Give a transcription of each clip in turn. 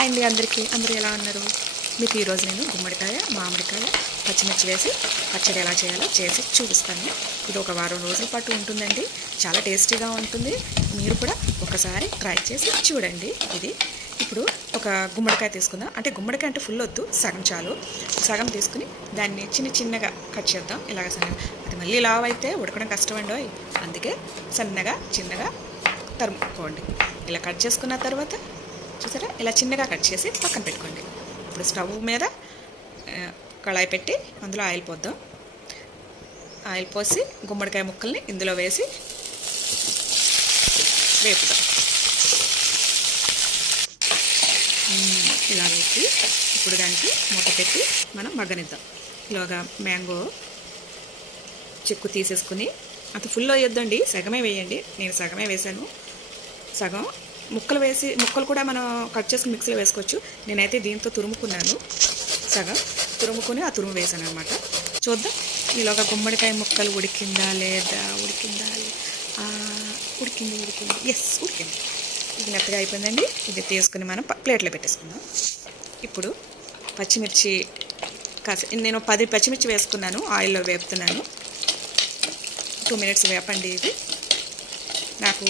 Hi అండి అందరికీ. అందరూ ఎలా ఉన్నారు? మీకు ఈరోజు నేను గుమ్మడికాయ, మామిడికాయ, పచ్చిమిర్చి వేసి పచ్చడి ఎలా చేయాలో చేసి చూపిస్తాను. ఇది ఒక వారం రోజుల పాటు ఉంటుందండి. చాలా టేస్టీగా ఉంటుంది. మీరు కూడా ఒకసారి ట్రై చేసి చూడండి. ఇది ఇప్పుడు ఒక గుమ్మడికాయ తీసుకుందాం. అంటే గుమ్మడికాయ అంటే ఫుల్ వద్దు, సగం చాలు. సగం తీసుకుని దాన్ని చిన్నగా కట్ చేద్దాం. ఇలాగ సన్నగా. అది మళ్ళీ లావు అయితే ఉడకడం కష్టమండి. అందుకే సన్నగా చిన్నగా తరుముకోండి. ఇలా కట్ చేసుకున్న తర్వాత చూసారా, ఇలా చిన్నగా కట్ చేసి పక్కన పెట్టుకోండి. ఇప్పుడు స్టవ్ మీద కళాయి పెట్టి అందులో ఆయిల్ పోద్దాం. ఆయిల్ పోసి గుమ్మడికాయ ముక్కల్ని ఇందులో వేసి వేపుదాం. ఇలా వేసి ఇప్పుడు దానికి మూత పెట్టి మనం మగ్గనిద్దాం. ఇలాగా మ్యాంగో చెక్కు తీసేసుకుని అంత ఫుల్ వేయొద్దండి, సగమే వేయండి. నేను సగమే వేసాను. సగం ముక్కలు కూడా మనం కట్ చేసుకుని మిక్సీలో వేసుకోవచ్చు. నేనైతే దీంతో తురుముకున్నాను. సగం తురుముకొని ఆ తురుము వేసాను అనమాట. చూద్దాం ఈలోగా గుమ్మడికాయ ముక్కలు ఉడికిందా లేదా. ఉడికింది. ఎస్, ఉడికింది. ఇది మెత్తగా అయిపోయిందండి. ఇది తీసుకుని మనం ప్లేట్లో పెట్టేసుకుందాం. ఇప్పుడు పచ్చిమిర్చి నేను 10 పచ్చిమిర్చి వేసుకున్నాను. ఆయిల్లో వేపుతున్నాను. 2 మినిట్స్ వేపండి. ఇది నాకు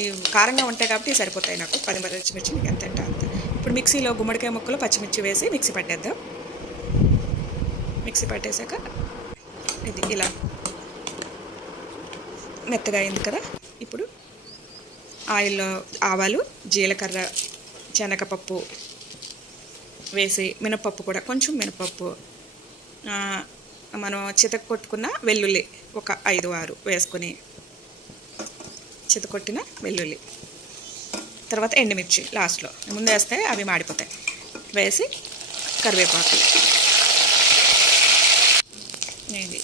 ఈ కారంగా ఉంటాయి కాబట్టి సరిపోతాయి. నాకు 10 పచ్చిమిర్చి మీకు ఎంత అంటే అంత. ఇప్పుడు మిక్సీలో గుమ్మడికాయ ముక్కలు పచ్చిమిర్చి వేసి మిక్సీ పట్టేద్దాం. మిక్సీ పట్టేశాక ఇది ఇలా మెత్తగా అయింది కదా. ఇప్పుడు ఆయిల్లో ఆవాలు, జీలకర్ర, శనగపప్పు వేసి మినపప్పు కూడా కొంచెం మినపప్పు, మనం చితకొట్టుకున్న వెల్లుల్లి ఒక 5-6 వేసుకొని చితకొట్టిన వెల్లుల్లి, తర్వాత ఎండుమిర్చి లాస్ట్లో ముందు వేస్తే అవి మాడిపోతాయి. వేసి కరివేపాకు ఇది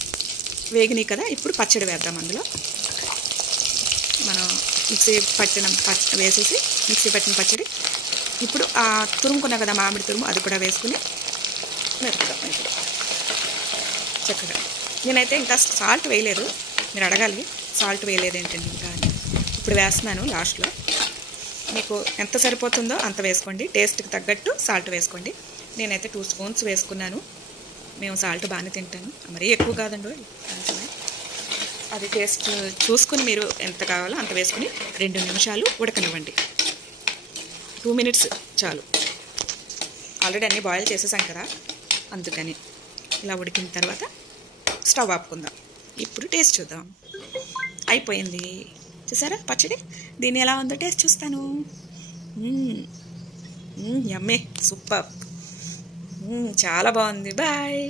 వేగినాయి కదా. ఇప్పుడు పచ్చడి వేద్దాం. అందులో మనం మిక్సీ పట్టిన పచ్చడి ఇప్పుడు ఆ తురుముకున్నా కదా మామిడి తురుము, అది కూడా వేసుకుని మెరుపుదాం. ఇప్పుడు చక్కగా నేనైతే ఇంకా సాల్ట్ వేయలేదు. మీరు అడగాలి సాల్ట్ వేయలేదు ఏంటండి ఇంకా అని. ఇప్పుడు వేస్తున్నాను లాస్ట్లో. మీకు ఎంత సరిపోతుందో అంత వేసుకోండి. టేస్ట్కి తగ్గట్టు సాల్ట్ వేసుకోండి. నేనైతే 2 స్పూన్స్ వేసుకున్నాను. మేము సాల్ట్ బాగానే తింటాను, మరీ ఎక్కువ కాదండి. కొంచెమే అది టేస్ట్ చూసుకుని మీరు ఎంత కావాలో అంత వేసుకుని 2 నిమిషాలు ఉడకనివ్వండి. 2 మినిట్స్ చాలు. ఆల్రెడీ అన్నీ బాయిల్ చేసేసాం కదా, అందుకని. ఇలా ఉడికిన తర్వాత స్టవ్ ఆపుకుందాం. ఇప్పుడు టేస్ట్ చూద్దాం. అయిపోయింది. చూసారా పచ్చడి. దీన్ని ఎలా ఉందో టేస్ట్ చూస్తాను. యమ్మే, సూపర్, చాలా బాగుంది. బాయ్.